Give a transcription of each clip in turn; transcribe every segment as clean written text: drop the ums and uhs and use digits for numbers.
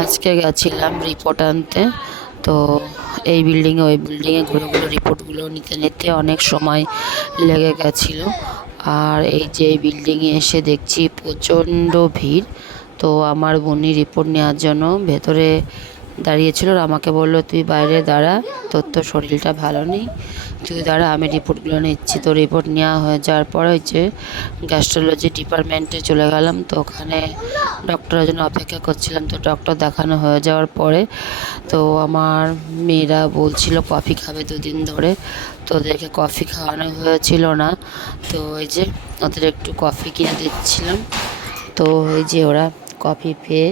আজকে গেছিলাম রিপোর্ট আনতে। তো এই বিল্ডিংয়ে ওই বিল্ডিংয়ে ঘুরে ঘুরে রিপোর্টগুলো নিতে নিতে অনেক সময় লেগে গেছিলো। আর এই যে এই বিল্ডিংয়ে এসে দেখছি প্রচণ্ড ভিড়। তো আমার বোনি রিপোর্ট নেওয়ার জন্য ভেতরে দাঁড়িয়েছিল, আর আমাকে বললো, তুই বাইরে দাঁড়া, তোর তো শরীরটা ভালো নেই, তুই দাঁড়া, আমি রিপোর্টগুলো নিচ্ছি। তো রিপোর্ট নেওয়া হয়ে যাওয়ার পরে হচ্ছে গ্যাস্ট্রোলজি ডিপার্টমেন্টে চলে গেলাম। তো ওখানে ডক্টরের জন্য অপেক্ষা করছিলাম। তো ডক্টর দেখানো হয়ে যাওয়ার পরে তো আমার মেয়েরা বলছিল কফি খাবে দুদিন ধরে, তো ওদেরকে কফি খাওয়ানো হয়েছিল না। তো এই যে ওদের একটু কফি কিনে দিচ্ছিলাম। তো এই যে ওরা কফি পেয়ে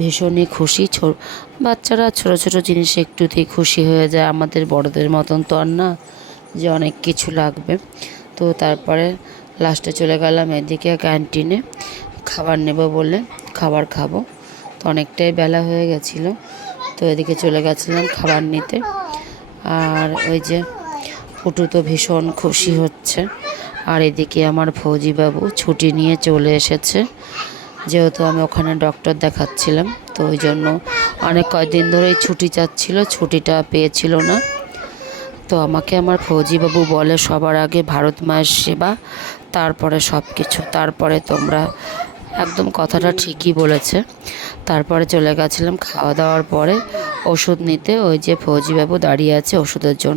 ভীষণই খুশি। বাচ্চারা ছোটো ছোটো জিনিসে একটুতেই খুশি হয়ে যায়, আমাদের বড়দের মতন তো আর না যে অনেক কিছু লাগবে। তো তারপরে লাস্টে চলে গেলাম এদিকে ক্যান্টিনে খাবার নেব বলে, খাবার খাবো। তো অনেকটাই বেলা হয়ে গেছিলো, তো এদিকে চলে গেছিলাম খাবার নিতে। আর ওই যে ফুটু তো ভীষণ খুশি হচ্ছে। আর এদিকে আমার ফৌজিবাবু ছুটি নিয়ে চলে এসেছে, যেহেতু আমি ওখানে ডক্টর দেখাচ্ছিলাম। তো ওই জন্য অনেক কয়েকদিন ধরেই ছুটি চাচ্ছিল, ছুটিটা পেয়েছিল না। তো আমাকে আমার ফৌজিবাবু বলে, সবার আগে ভারত মায়ের সেবা, তারপরে সব কিছু, তারপরে তোমরা। একদম কথাটা ঠিকই বলেছে। তারপরে চলে গেছিলাম খাওয়া দাওয়ার পরে ওষুধ নিতে। ওই যে ফৌজিবাবু দাঁড়িয়ে আছে ওষুধের জন্য।